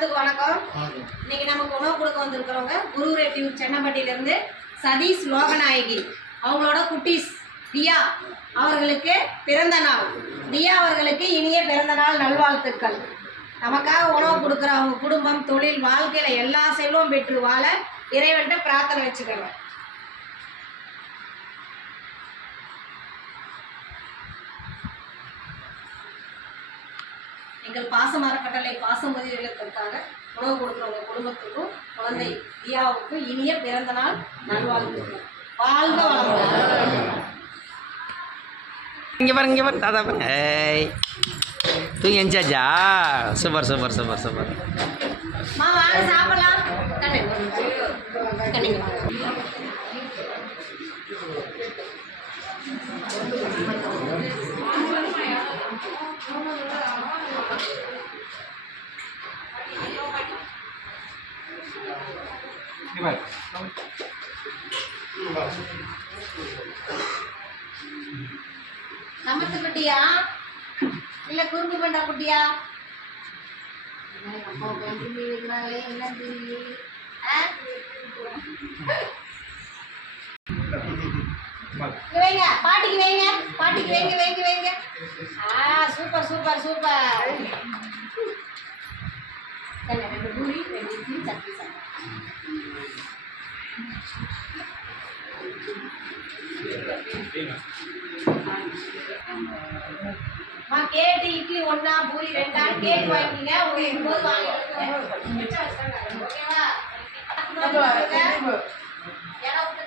எல்லாத்துக்கும் வணக்கம். இன்னைக்கு நமக்கு உணவு கொடுக்க வந்திருக்கிறவங்க குரு டியூப் சென்னப்பட்டியிலிருந்து சதீஷ் லோகநாயகி அவங்களோட குட்டீஸ் தியா அவர்களுக்கு பிறந்த நாள். தியா அவர்களுக்கு இனிய பிறந்த நாள் நல்வாழ்த்துக்கள். நமக்காக உணவு கொடுக்குற அவங்க குடும்பம், தொழில், வாழ்க்கையில் எல்லா செல்வம் பெற்று வாழ இறைவன்கிட்ட பிரார்த்தனை வச்சுக்கிறோம். எங்கள் பாசமர கட்டளை பாசமதி இல்லத்திற்காக உணவு கொடுக்குறவங்க குடும்பத்துக்கும் குழந்தை தியாவுக்கும் இனிய பிறந்த நாள் நல்வாழ்த்துக்கள். வாழ்க வளமுடன். இங்கே பாருங்க, இங்கே பாருங்க, தாத்தா பாருங்க. தூங்கி எஞ்சாச்சா? Super super super super. வாங்க சாப்பிடலாம். கண்ணுங்க சமத்து குட்டியா இல்ல குறும்பு பண்ற குட்டியா? வைங்க பாட்டிக்கு, வைங்க பாட்டிக்கு, வைங்க வைங்க வைங்க. Super super super. ரெண்டு பூரி, ரெண்டு இட்லி, சட்னி சாப்பிடுங்க. கேட்டு இட்லி ஒன்னா, பூரி ரெண்டா கேட்டு வாங்கிக்கீங்க. உங்களுக்கு போது வாங்கிடுங்க. ஓகேவா? இடம் விட்டு